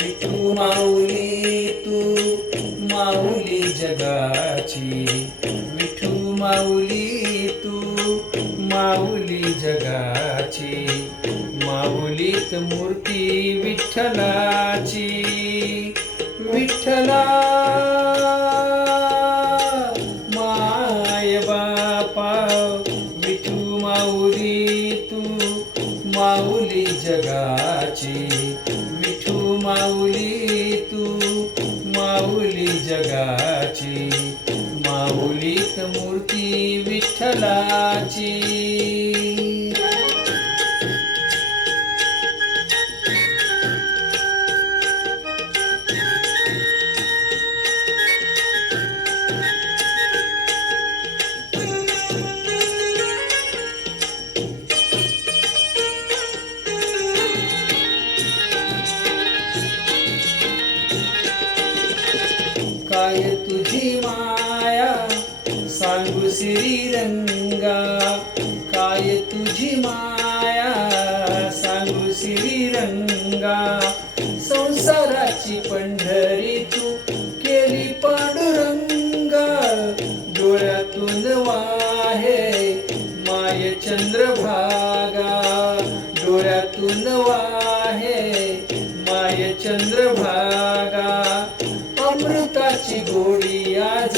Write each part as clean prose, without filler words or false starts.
विठू माऊली तू माऊली जगाची, विठू माऊली तू माऊली जगाची, माऊलीत मूर्ती विठ्ठलाची. विठ्ठला माय बापा, विठू माऊली तू माऊली जगाची, विठू माऊली तू माऊली जगाची, माऊलीत मूर्ती विठ्ठलाची. काय तुझी माया सांगू श्रीरंगा, काय तुझी माया सांगू श्रीरंगा, संसाराची पंढरी तू केली पांडुरंगा, डोळ्यातून वाहे माय चंद्रभागा, डोळ्यातून वाहे माय चंद्रभागा, अमृताची गोडी आज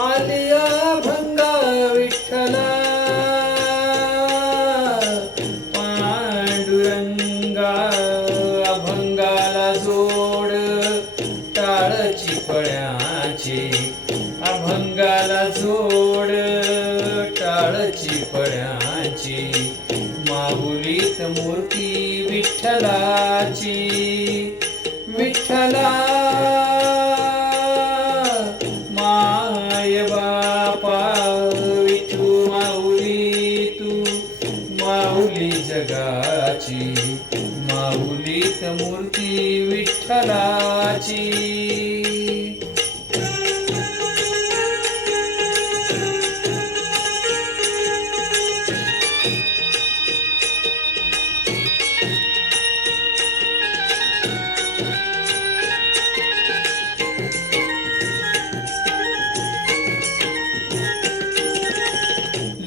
आलिया भंगा. विठ्ठला पांडुरंगा, अभंगाला जोड टाळची फळ्याची, अभंगाला जोड टाळची फळ्याची, माऊलीत मूर्ती विठ्ठलाची. विठ्ठला माय बापा, विठू माऊली तू माऊली जगाची, माऊलीत मूर्ती विठ्ठलाची.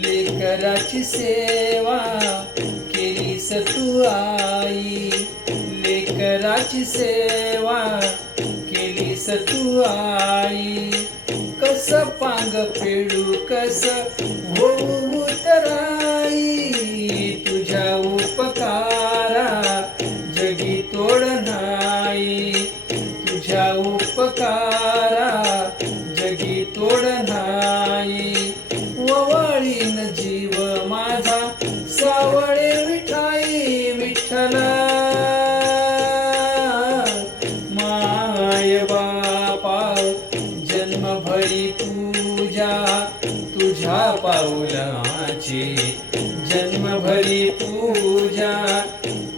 लेकराची सेवा केलीस तू आई, लेकराची सेवा केलीस तू आई, कस पांग फेडू कस होऊ उतराई, तुझ्या उपकारा जगी तोड नाही, तुझ्या उपकारा जगी तोड नाही, ववाळीन जीव माझा सावळे विठाई. विठ्ठला माय बापा, जन्मभरी पूजा तुझ्या पाऊलाची, जन्मभरी पूजा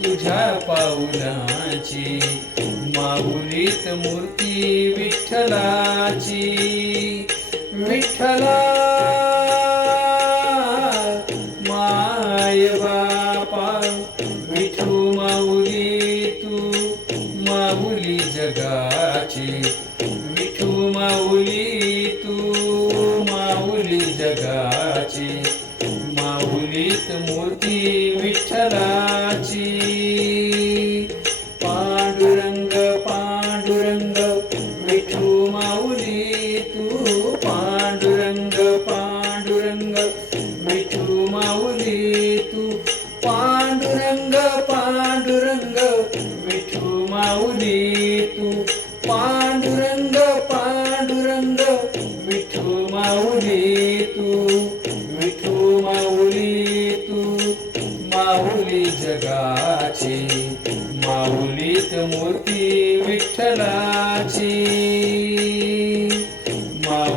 तुझ्या पाऊलाची, माऊलीत मूर्ती विठ्ठलाची. विठ्ठला माय बापा, विठू माऊली तू माऊली जगाची, विठू माऊली तू माऊली जगाची, माऊलीत मूर्ती विठ्ठलाची. पांडुरंग पांडुरंग विठू माऊली तू, पांडुरंग पांडुरंग विठू माऊली तू, पांडुरंग पांडुरंग विठू माऊली तू, पांडुरंग पांडुरंग विठू माऊली तू, विठू माऊली तू माऊली जगाची, माऊलीत मूर्ती